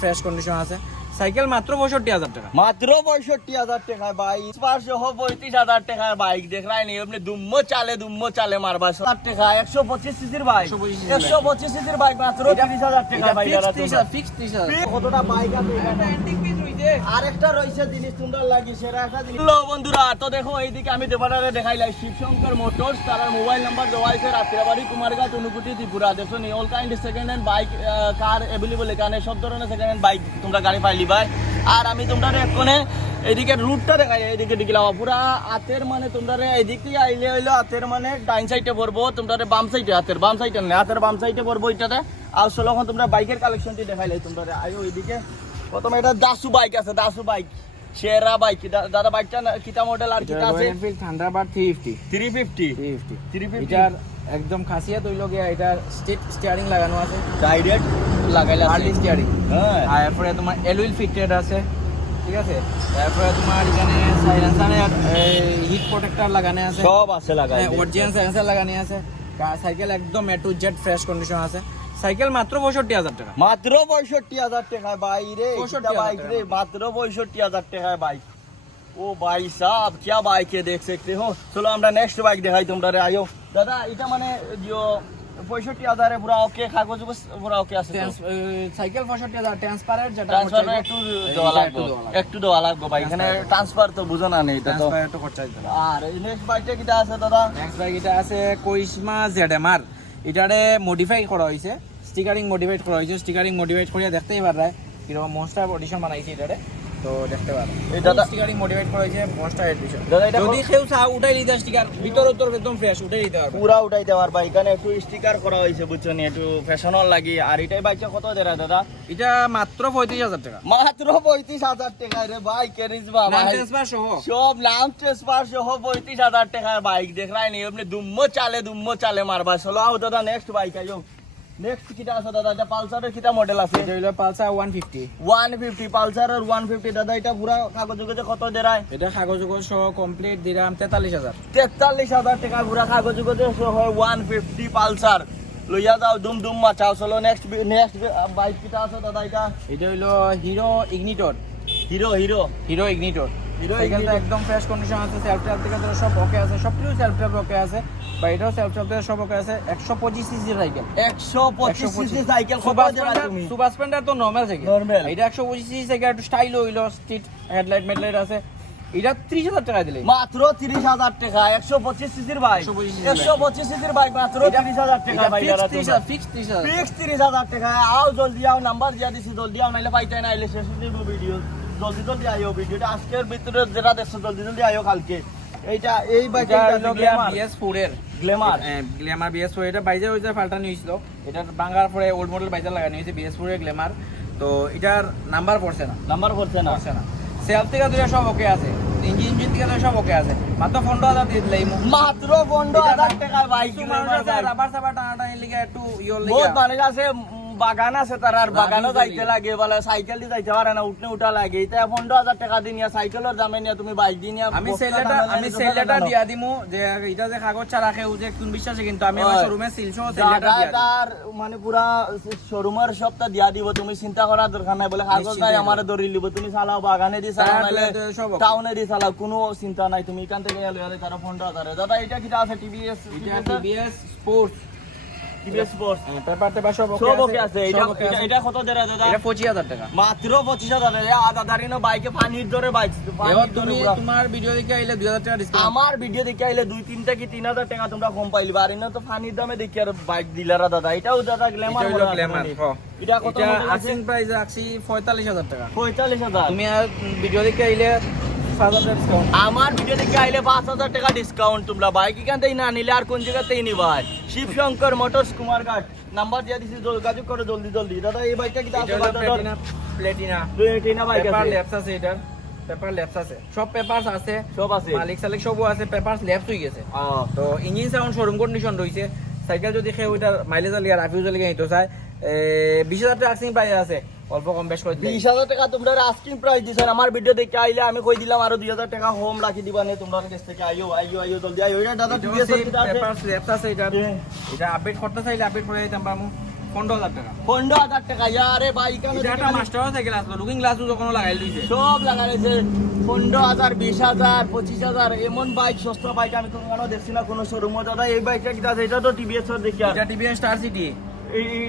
Fresh condition আছে। Cycle মাত্র 65,000 টাকা, মাত্র 65,000 টাকা বাইক, স্পার সহ 35,000 টাকার বাইক দেখলাই নি আপনি দুম্ম চালে মারবা 7 টাকা 125 সিসির বাইক, 125 সিসির বাইক মাত্র 30,000 টাকা বাইক। ফিক্স 30,000। কতটা বাইক আছে এখানে, আরেকটা রইছে জিনিস সুন্দর লাগে সেরা একটা জিনিস। হ্যালো বন্ধুরা, তো দেখো এইদিকে আমি দেবারে দেখাইলাই শিবশঙ্কর মোটরস, তার মোবাইল নাম্বার দেওয়া আছে রাত্রিবাড়ি কুমারঘাট অনুকুটি ত্রিপুরা। দেখো নি all kind second hand bike car available এখানে, সব ধরনের সেকেন্ড হ্যান্ড বাইক তোমরা গাড়ি পাইলি ভাই। আর আমি তোমরা এখানে এইদিকে রুটটা দেখাই, এইদিকে দিলাম পুরা হাতের মানে তোমরা এইদিক থেকে আইলে হইলো হাতের মানে ডাইন সাইডে পড়বো, তোমরা বাম সাইডে হাতের বাম সাইডে নেই, হাতের বাম সাইডে পড়বো এটাতে। আর যখন তোমরা বাইকের কালেকশনটি দেখাইলে তোমরা আইও এইদিকে। প্রথমে এটা দাসু বাইক আছে, দাসু বাইক সেরা বাইক। দাদা বাইকটা কিটা মডেল আর কিটা আছে? Enfield Thunderbird 350। 350 এটার একদম খাসিয়াত হইল গিয়া এটার স্টেট স্টিয়ারিং লাগানো আছে, ডাইরেক্ট লাগাইলা হার্ডলি স্টিয়ারিং। হ্যাঁ, আর এরপরে তোমার এলউইল ফিটেড আছে, ঠিক আছে। তারপরে তোমার এখানে সাইলেন্সার হিট প্রোটেক্টর লাগানো আছে, সব আছে লাগাই, অরিজিনাল সাইলেন্সার লাগানো আছে। সাইকেল একদম এ টু জেড ফ্রেশ কন্ডিশন আছে। সাইকেল মাত্র 65,000 টাকা, মাত্র 65,000 টাকা বাইরে, 65,000 বাইক রে মাত্র 65,000 টাকা বাইক। ও ভাই সাহেব क्या बाइक है देख सकते हो। चलो আমরা নেক্সট বাইক দেখাই তোমরা আইও। দাদা এটা মানে যে 65,000 এ পুরো ওকে, কাগজ পুরো ওকে আছে তো? সাইকেল 65,000 ট্রান্সপারেন্ট, যেটা ট্রান্সফার একটু দেওয়া লাগবে, একটু দেওয়া লাগবে ভাই এখানে। ট্রান্সফার তো বুঝো না নেই এটা তো, ট্রান্সপারেন্ট একটু খরচা দিতে হবে। আর এই নেক্সট বাইকটা কিটা আছে দাদা? নেক্সট বাইক এটা আছে কোইসমা জেডএমআর। এটারে মডিফাই করা হয়েছে, স্টিকারিং মডিফাইড করা হয়েছে। স্টিকারিং মডিফাইড করিয়া দেখতেই পারা কিরকম মনস্টার এডিশন বানাইছে এটারে, তো দেখতে পারো। এই দাদা স্টিকারিং মডিফাইড করা হয়েছে মনস্টার এডিশন। দাদা এটা যদি কেউ চা উঠাই নিতে স্টিকার ভিতর একদম ফ্রেশ উঠাই নিতে পারবে, পুরা উঠাই দেওয়ার ভাই। এখানে একটু স্টিকার করা হয়েছে বুঝছো নি, একটু ফ্যাশনাল লাগি। আর এটাই বাইকটা কত দেরা দাদা? এটা মাত্র 35,000 টাকা, মাত্র 35,000 টাকা রে ভাই। কেরিজবা নাম ভাই ট্রান্সফার সহ সব নাম ট্রান্সফার সহ 35,000 টাকার বাইক দেখলাই নি আপনি দুম্ম চালে মারবা। চলো আও দাদা নেক্সট বাইক আইও। নেক্সট কিটা আছে দাদা? এটা পালসারের কিটা মডেল আছে? এটা হলো পালসার 150। 150 পালসারের 150 দাদা। এটা পুরা কাগজ কাগজে কত দেরায়? এটা কাগজ সহ কমপ্লিট দিলাম 43,000। 43,000 টাকা পুরা কাগজ কাগজে সহ 150 পালসার লইয়া যাও, দুম মাচাও। চলো নেক্সট বাইক কিটা আছে দাদা? এটা হলো hero ignitor, hero ignitor. Hero সাইকেলটা একদম ফ্রেশ কন্ডিশন আছে, সেলফ ট্যাপ থেকে ধরে সব ওকে আছে, সব কিছু সেলফ ট্যাপ ওকে আছে। বা এটাও সেলফ ট্যাপ থেকে সব ওকে আছে। 125 সিসি সাইকেল, 125 সিসি সাইকেল। কত দেরা তুমি? সুপার স্প্লেন্ডার তো নরমাল সাইকেল, নরমাল। এটা 125 সিসি সাইকেল, একটু স্টাইল হইলো, স্ট্রিট হেডলাইট মেডলাইট আছে। এটা 30,000 টাকা দিলে মাত্র 30,000 টাকা। 125 সিসির বাইক, 125 সিসির বাইক মাত্র 30,000 টাকা ভাই। ফিক্স 30,000। ফিক্স 30,000 টাকা। আও জলদি আও, নাম্বার দিয়া দিছি, জলদি আও, নাইলে পাইতাই না, আইলে শেষ দিব ভিডিও। জলদি আইও, ভিডিওটা আজকের ভিতরে যেটা দেখছো জলদি আইও কালকে। এইটা এই বাইকটা BS4 এর গ্ল্যামার BS4। এটা বাইজার হইছে পাল্টানো হইছিল, এটা বাঙ্গার পরে ওল্ড মডেল বাইজার লাগানো হয়েছে BS4 এর গ্ল্যামার। তো এটার নাম্বার পড়ছে না, সেলফ থেকে দুইটা সব ওকে আছে, ইঞ্জিন থেকে সব ওকে আছে। মাত্র 15,000 দিয়ে দিলাই, মাত্র 15,000 টাকা বাইক। রাবার সাবার টানাটানি লিগে একটু ইয়র লিগে বহুত মানুষ আছে, বাগান আছে তার, আর বাগানও যাইতে লাগে, বলে সাইকেল দিয়ে যাইতে পারে না, উঠা লাগে। এটা 15,000 টাকা দিয়ে নিয়া সাইকেলের দামে নিয়া তুমি বাইক দিয়ে নিয়া। আমি সেলটা দিয়া দিমু, যে এটা যে কাগজ ছাড়া কেউ যে কোন বিশ্বাসে, কিন্তু আমি আমার শোরুমে সিলসহ সেলটা দিয়া তার মানে পুরা শোরুমের সবটা দিয়া দিব, তুমি চিন্তা করার দরকার নাই। বলে কাগজ নাই আমারে ধরে লিব, তুমি চালাও বাগানে দি চালাও, নাইলে টাউনে দি চালাও, কোনো চিন্তা নাই। তুমি এখান থেকে লইয়া তারা 15,000। দাদা এটা কিটা আছে? টিভিএস স্পোর্টস, পেপার সব ওকে আছে। এটা কত দেরা দাদা? এটা 25,000 টাকা, মাত্র 25,000। আধা দাঁড়িয়ে বাইকে পানির ধরে বাইক। তুমি তোমার ভিডিও দেখে আইলে 2,000 টাকা ডিসকাউন্ট, আমার ভিডিও দেখে আইলে 2-3 কি 3,000 টাকা তোমরা কম পাইলে। আর তো পানির দামে দেখি আর বাইক দিলারা দাদা। এটাও দাদা গ্ল্যামার। এটা কত? আস্কিং প্রাইস রাখছি 45,000 টাকা। 45,000। তুমি আর ভিডিও দেখে আইলে 5,000 টাকা ডিসকাউন্ট। আমার ভিডিও দেখে আইলে 5,000 টাকা ডিসকাউন্ট। তোমরা বাইক এখান থেকে না নিলে আর কোন জায়গাতেই নিবা? শিবশঙ্কর মোটরস কুমারঘাট, নাম্বার দিয়ে দিছি, যোগাযোগ করো জলদি। দাদা এই বাইকটা কি আছে? প্লেটিনা বাইক আছে, পেপার ল্যাপস আছে, এটার পেপার ল্যাপস আছে, সব পেপারস আছে, সব আছে, মালিক সালিক সবও আছে, পেপারস ল্যাপস হয়ে গেছে। তো ইঞ্জিন সাউন্ড শোরুম কন্ডিশন রয়েছে। সাইকেল যদি কেউ ওইটার মাইলেজ লিয়া রাফিউজ লিগে নিতে চায়, 20,000 টাকা আস্কিং প্রাইস আছে, অল্প কম বেশ করে 20,000 টাকা তোমরা আস্কিং প্রাইস দিছেন। আমার ভিডিও দেখে আইলে আমি কই দিলাম আরো 2,000 টাকা হোম রাখি দিবা নে তোমরা কাছ থেকে। আইও জলদি আইও। এটা দাদা পেপারস ল্যাপস আছে, এটা আপডেট করতে চাইলে আপডেট করে দিতাম পারমু। 15,000 টাকা 15,000 টাকা আরে ভাই কেন এটা একটা মাস্টারও সাইকেল আসলো লুকিং গ্লাসও যখন লাগাই লইছে সব লাগাইছে 15,000 20,000 25,000 এমন বাইক সস্তা বাইক আমি কখনো দেখছি না কোনো শোরুমে দাদা এই বাইকটা কি আছে এটা তো টিভিএস এর দেখি আর এটা টিভিএস স্টার সিটি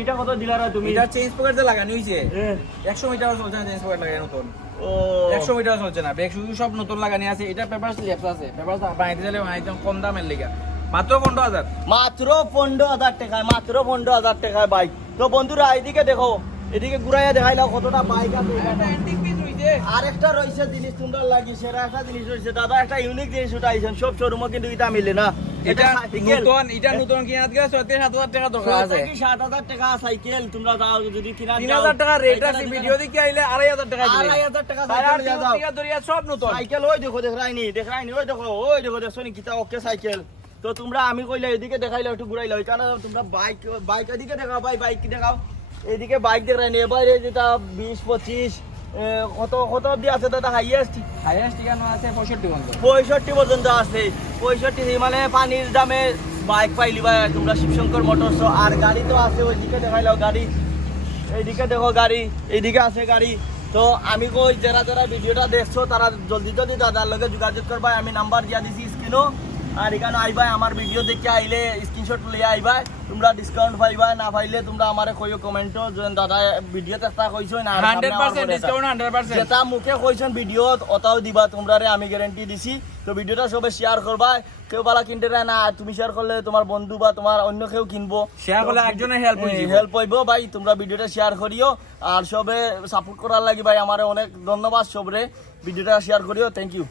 এটা কত দিলার তুমি এটা চেঞ্জ পকেট যে লাগানো হইছে হ্যাঁ। 100 মিটার চলছে না চেঞ্জ পকেট লাগানো নতুন ও 100 মিটার চলছে না ব্রেক শুধু সব নতুন লাগানি আছে এটা পেপারস ল্যাপস আছে পেপারস বানাইতে গেলে একদম কম দামের লেগা মাত্র 15,000 মাত্র 15,000 টাকায় মাত্র 15,000 টাকায় বাইক তো বন্ধুরা এইদিকে দেখো এদিকে ঘুরাইয়া দেখাইলাম কতটা বাইক আছে আরেকটা রয়েছে জিনিস সুন্দর লাগে সেরা একটা জিনিস রয়েছে দাদা একটা ইউনিক জিনিস উঠাইছেন সব শোরুমে কিন্তু এটা মিলে না এটা সাইকেল। নতুন কিনাত গেলে 7,000 টাকা দরকার আছে 7,000 টাকা সাইকেল তোমরা দাও যদি কিনা 3,000 টাকা রেট আছে ভিডিও দেখে আইলে 2,500 টাকা দিলে 2,500 টাকা সাইকেল নিয়ে যাও টাকা দরিয়া সব নতুন সাইকেল ওই দেখো দেখাইনি ওই দেখো দেখছো নি কিতা ওকে সাইকেল তো তোমরা আমি কইলে এদিকে দেখাইলে একটু ঘুরাইলে ওই কারণে তোমরা বাইক এদিকে দেখাও ভাই বাইক দেখাও এদিকে বাইক দেখাইনি এবারে যেটা 20-25 কত অব্দি আছে দাদা হাইয়েস্ট ঠিকানা আছে 65 পর্যন্ত 65 পর্যন্ত আছে 65 মানে পানির দামে বাইক পাইলি ভাই তোমরা শিবশঙ্কর মোটরস আর গাড়ি তো আছে ওইদিকে দেখাইলাও গাড়ি এইদিকে দেখো গাড়ি এইদিকে আছে গাড়ি তো আমি কই যারা যারা ভিডিওটা দেখছো তারা জলদি জলদি দাদার লগে যোগাযোগ করবা আমি নাম্বার দিয়া দিছি স্ক্রিনও আর এখানে আইবা আমার ভিডিও দেখে আইলে স্ক্রিনশট লিয়ে আইবা তোমরা ডিসকাউন্ট পাইবা না পাইলে তোমরা আমারে কইও কমেন্টও যে দাদা ভিডিও চেষ্টা কইছো না 100% ডিসকাউন্ট 100% যেটা মুখে কইছেন ভিডিও অতাও দিবা তোমরারে আমি গ্যারান্টি দিছি তো ভিডিওটা সবে শেয়ার করবা কেউ বালা কিনতে চায় না তুমি শেয়ার করলে তোমার বন্ধু বা তোমার অন্য কেউ কিনবো শেয়ার করলে একজনের হেল্প হইব ভাই তোমরা ভিডিওটা শেয়ার করিও আর সবে সাপোর্ট করার লাগি ভাই আমার অনেক ধন্যবাদ সবরে ভিডিওটা শেয়ার করিও থ্যাংক ইউ